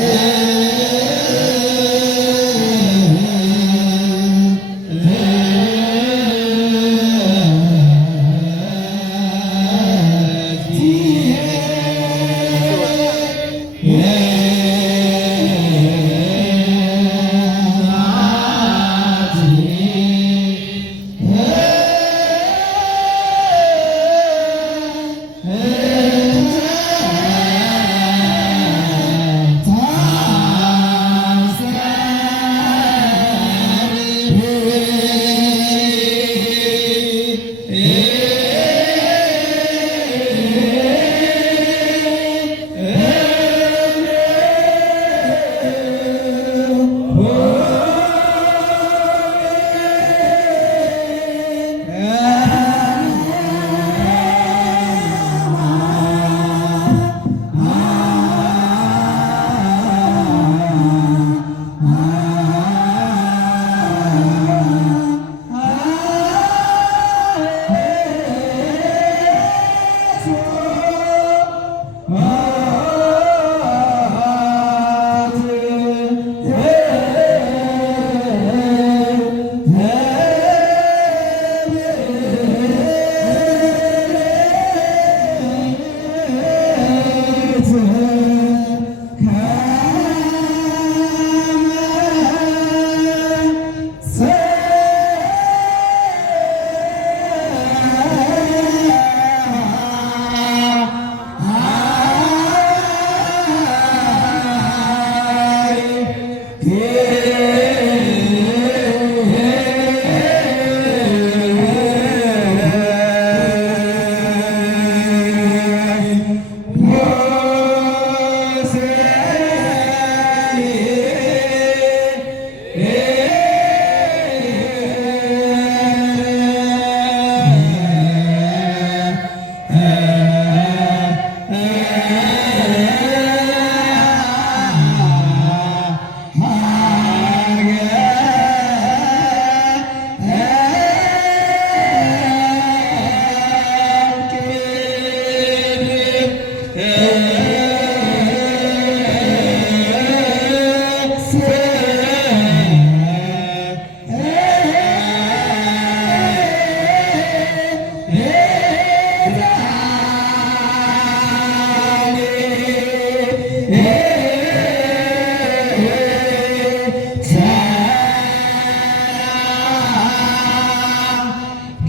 É.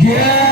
Yeah.